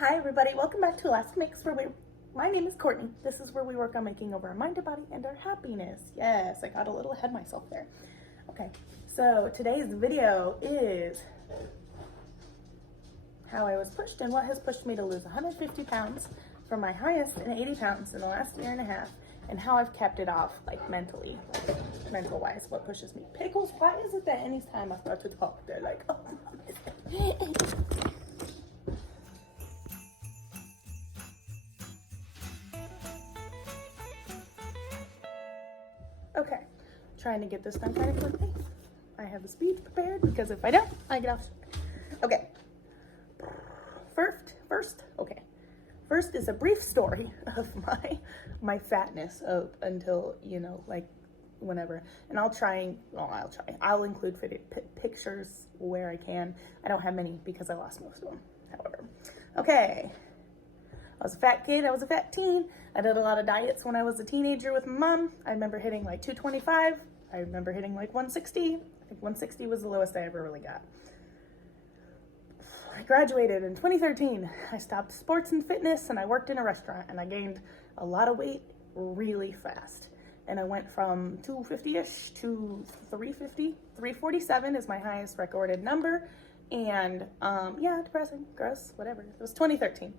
Hi everybody, welcome back to Alaska Makes my name is Courtney. This is where we work on making over our mind, our body, and our happiness. Yes, I got a little ahead of myself there. Okay, so today's video is how I was pushed and what has pushed me to lose 150 pounds from my highest in 80 pounds in the last year and a half, and how I've kept it off, like mentally, mental wise, what pushes me. Pickles, why is it that anytime I start to talk, they're like, oh, okay, trying to get this done kind of quickly. I have the speech prepared because if I don't, I get off. Okay. First is a brief story of my fatness up until, like whenever. And I'll include pictures where I can. I don't have many because I lost most of them, however. Okay. I was a fat kid. I was a fat teen. I did a lot of diets when I was a teenager with my mom. I remember hitting like 225. I remember hitting like 160. I think 160 was the lowest I ever really got. I graduated in 2013. I stopped sports and fitness and I worked in a restaurant and I gained a lot of weight really fast. And I went from 250-ish to 350. 347 is my highest recorded number. And yeah, depressing, gross, whatever. It was 2013.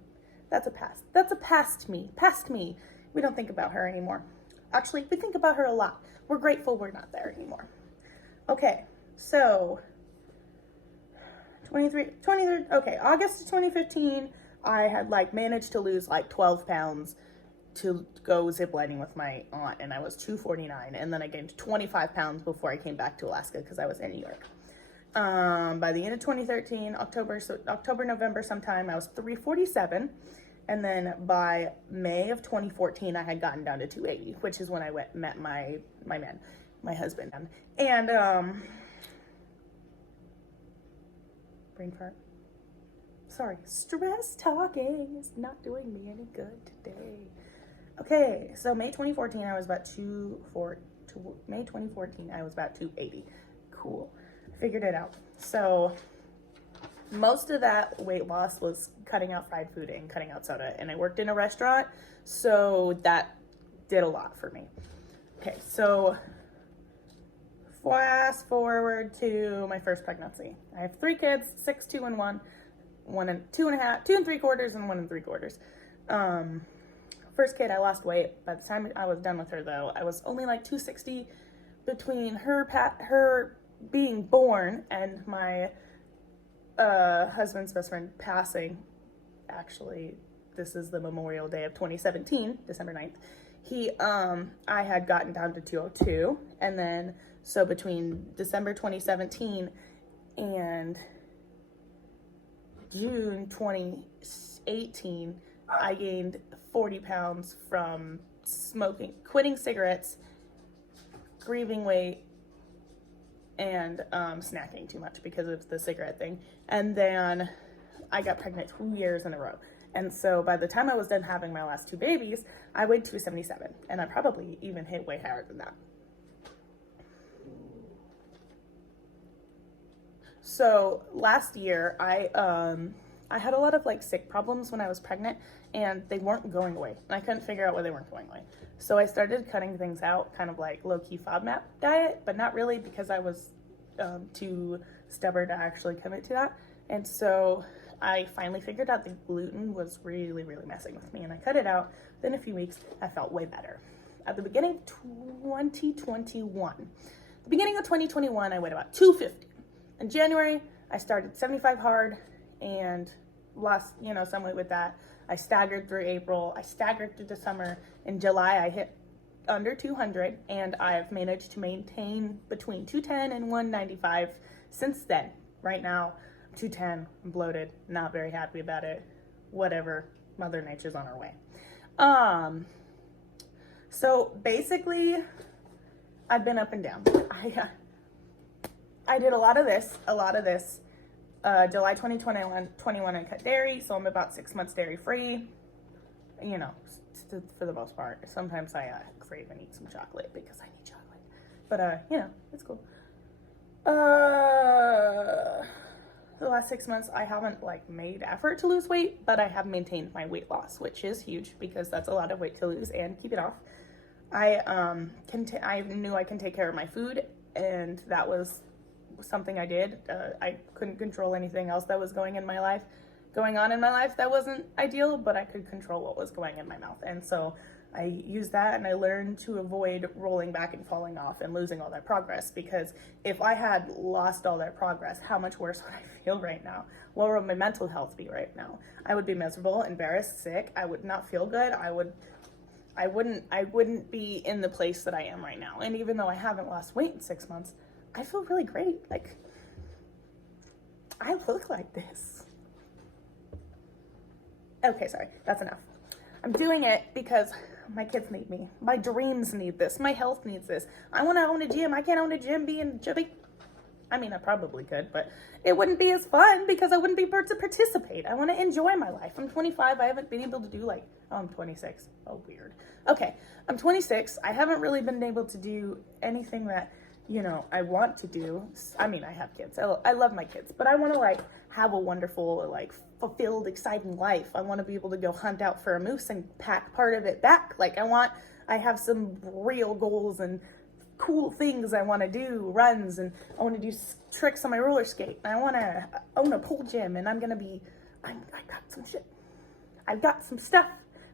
That's a past. That's a past me. Past me. We don't think about her anymore. Actually, we think about her a lot. We're grateful we're not there anymore. Okay, so August of 2015, I had like managed to lose like 12 pounds to go ziplining with my aunt, and I was 249, and then I gained 25 pounds before I came back to Alaska because I was in New York. By the end of 2013, October, November sometime, I was 347. And then by May of 2014, I had gotten down to 280, which is when I met my husband. And, brain fart. Sorry, stress talking is not doing me any good today. Okay, so May 2014, I was about May 2014, I was about 280. Cool. Figured it out. So most of that weight loss was cutting out fried food and cutting out soda, and I worked in a restaurant, so that did a lot for me. Okay, so fast forward to my first pregnancy. I have 3 kids, 6, 2, and 1, 1 and 2 and 3/4, and 1 and 3/4. First kid, I lost weight. By the time I was done with her, though, I was only like 260 between her being born and my husband's best friend passing. Actually, this is the Memorial Day of 2017, December 9th. I had gotten down to 202, and then so between December 2017 and June 2018, I gained 40 pounds from quitting cigarettes, grieving weight, and snacking too much because of the cigarette thing. And then I got pregnant 2 years in a row. And so by the time I was done having my last 2 babies, I weighed 277, and I probably even hit way higher than that. So last year, I had a lot of like sick problems when I was pregnant, and they weren't going away. And I couldn't figure out why they weren't going away. So I started cutting things out, kind of like low-key FODMAP diet, but not really because I was too stubborn to actually commit to that. And so I finally figured out the gluten was really, really messing with me, and I cut it out. Then a few weeks, I felt way better. At the beginning of 2021, I weighed about 250. In January, I started 75 hard and lost, some weight with that. I staggered through April. I staggered through the summer. In July, I hit under 200, and I've managed to maintain between 210 and 195 since then. Right now, 210, I'm bloated, not very happy about it. Whatever, Mother Nature's on her way. So basically, I've been up and down. I did a lot of this. July 2021, I cut dairy, so I'm about 6 months dairy free. For the most part. Sometimes I crave and eat some chocolate because I need chocolate. But, it's cool. the last 6 months, I haven't like made effort to lose weight, but I have maintained my weight loss, which is huge because that's a lot of weight to lose and keep it off. I knew I can take care of my food, and that was something I did. I couldn't control anything else that was going on in my life that wasn't ideal, but I could control what was going in my mouth. And so I used that, and I learned to avoid rolling back and falling off and losing all that progress, because if I had lost all that progress, how much worse would I feel right now? What would my mental health be right now? I would be miserable, embarrassed, sick. I would not feel good. I wouldn't be in the place that I am right now. And even though I haven't lost weight in 6 months, I feel really great. Like, I look like this. Okay, sorry, that's enough. I'm doing it because my kids need me. My dreams need this. My health needs this. I want to own a gym. I can't own a gym being chubby. I mean, I probably could, but it wouldn't be as fun because I wouldn't be able to participate. I want to enjoy my life. I'm 25. I haven't been able to do I'm 26. Oh, weird. Okay, I'm 26. I haven't really been able to do anything that, I want to do. I mean, I have kids. I love my kids, but I want to have a wonderful, fulfilled, exciting life. I want to be able to go hunt out for a moose and pack part of it back. I have some real goals and cool things I want to do, runs, and I want to do tricks on my roller skate. And I want to own a pole gym, and I got some shit. I've got some stuff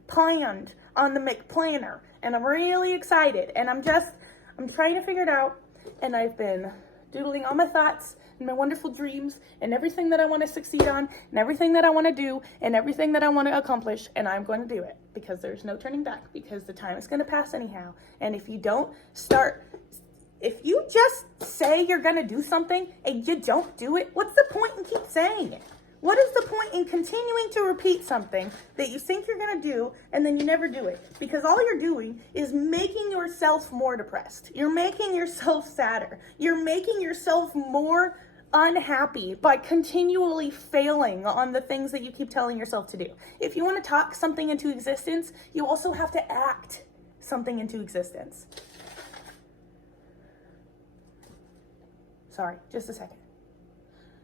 planned on the McPlanner, and I'm really excited, and I'm trying to figure it out, and I've been doodling all my thoughts and my wonderful dreams and everything that I want to succeed on and everything that I want to do and everything that I want to accomplish, and I'm going to do it because there's no turning back, because the time is going to pass anyhow. And if you just say you're going to do something and you don't do it, what's the point in keep saying it? What is the point in continuing to repeat something that you think you're going to do and then you never do it? Because all you're doing is making yourself more depressed. You're making yourself sadder. You're making yourself more unhappy by continually failing on the things that you keep telling yourself to do. If you want to talk something into existence, you also have to act something into existence. Sorry, just a second.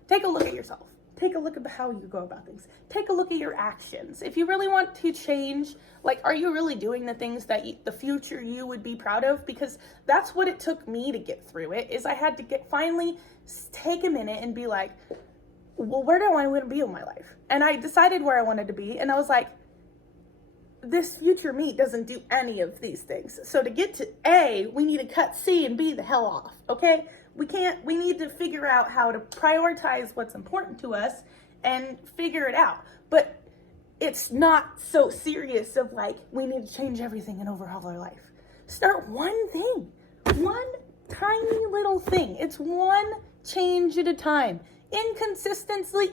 Take a look at yourself. Take a look at how you go about things. Take a look at your actions. If you really want to change, are you really doing the things that the future you would be proud of? Because that's what it took me to get through it, is I had to finally take a minute and be like, well, where do I want to be in my life? And I decided where I wanted to be, and I was like, this future me doesn't do any of these things. So to get to A, we need to cut C and B the hell off, okay? We need to figure out how to prioritize what's important to us and figure it out. But it's not so serious of we need to change everything and overhaul our life. Start one thing, one tiny little thing. It's one change at a time. Inconsistently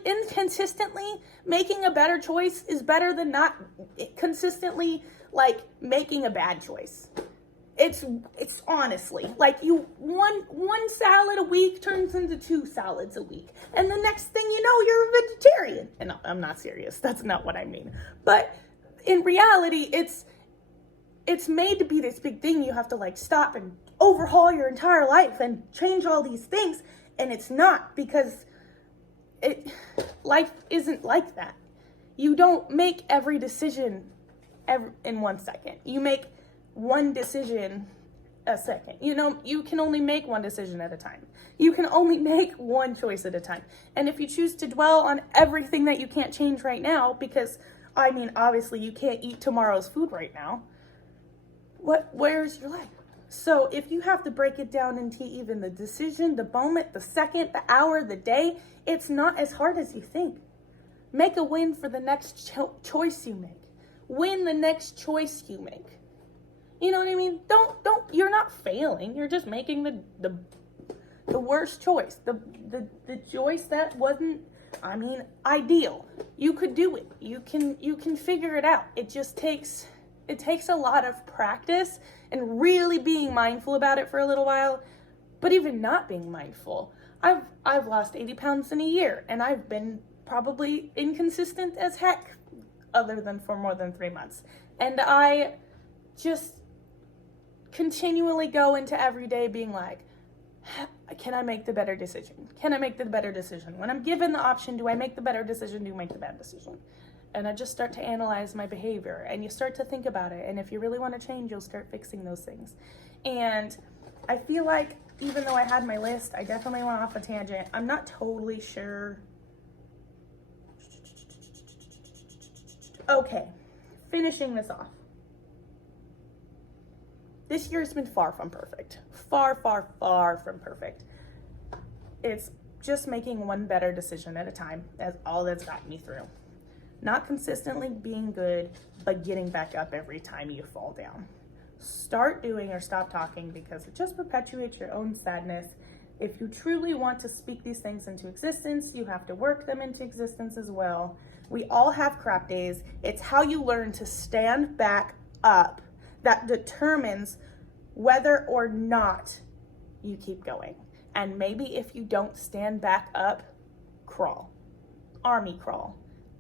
making a better choice is better than not consistently making a bad choice. It's honestly one salad a week turns into 2 salads a week, and the next thing you know, you're a vegetarian. And I'm not serious. That's not what I mean. But in reality, it's made to be this big thing. You have to stop and overhaul your entire life and change all these things, and it's not, because life isn't like that. You don't make every decision in 1 second. You make one decision a second. You can only make one decision at a time. You can only make one choice at a time. And if you choose to dwell on everything that you can't change right now, because obviously you can't eat tomorrow's food right now, where's your life? So if you have to break it down into even the decision, the moment, the second, the hour, the day, it's not as hard as you think. Make a win for the next choice you make. Win the next choice you make. You know what I mean? You're not failing. You're just making the worst choice. The choice that wasn't, ideal. You could do it. You can figure it out. It takes a lot of practice and really being mindful about it for a little while. But even not being mindful, I've lost 80 pounds in a year, and I've been probably inconsistent as heck, other than for more than 3 months. And I just continually go into every day being like, can I make the better decision? Can I make the better decision? When I'm given the option, do I make the better decision? Do I make the bad decision? And I just start to analyze my behavior, and you start to think about it. And if you really want to change, you'll start fixing those things. And I feel like even though I had my list, I definitely went off a tangent. I'm not totally sure. Okay, finishing this off. This year has been far from perfect. Far, far, far from perfect. It's just making one better decision at a time. That's all that's gotten me through. Not consistently being good, but getting back up every time you fall down. Start doing or stop talking, because it just perpetuates your own sadness. If you truly want to speak these things into existence, you have to work them into existence as well. We all have crap days. It's how you learn to stand back up that determines whether or not you keep going. And maybe if you don't stand back up, crawl. Army crawl.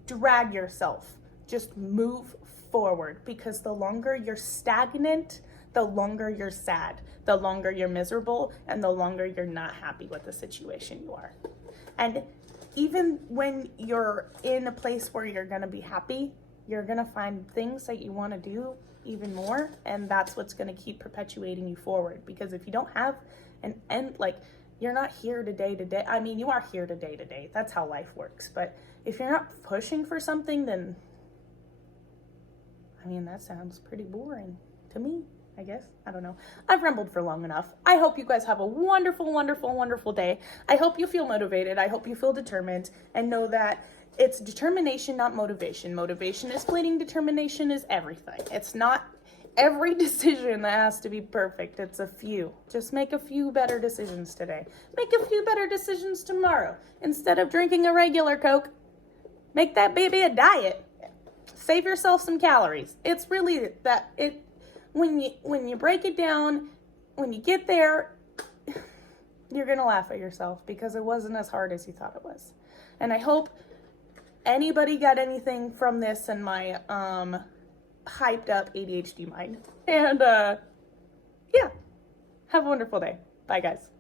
Drag yourself. Just move forward, because the longer you're stagnant, the longer you're sad, the longer you're miserable, and the longer you're not happy with the situation you are. And even when you're in a place where you're going to be happy, you're going to find things that you want to do even more, and that's what's going to keep perpetuating you forward. Because if you don't have an end, like, you're not here today to day. I mean, you are here today to day. That's how life works. But if you're not pushing for something, then, I mean, that sounds pretty boring to me, I guess. I don't know. I've rambled for long enough. I hope you guys have a wonderful, wonderful, wonderful day. I hope you feel motivated. I hope you feel determined, and know that it's determination, not motivation. Motivation is fleeting. Determination is everything. It's not every decision that has to be perfect. It's a few. Just make a few better decisions today. Make a few better decisions tomorrow. Instead of drinking a regular Coke, make that baby a diet. Save yourself some calories. It's really that it. When you break it down, when you get there, you're gonna laugh at yourself, because it wasn't as hard as you thought it was. And I hope anybody got anything from this and my hyped up ADHD mind. And yeah, have a wonderful day. Bye, guys.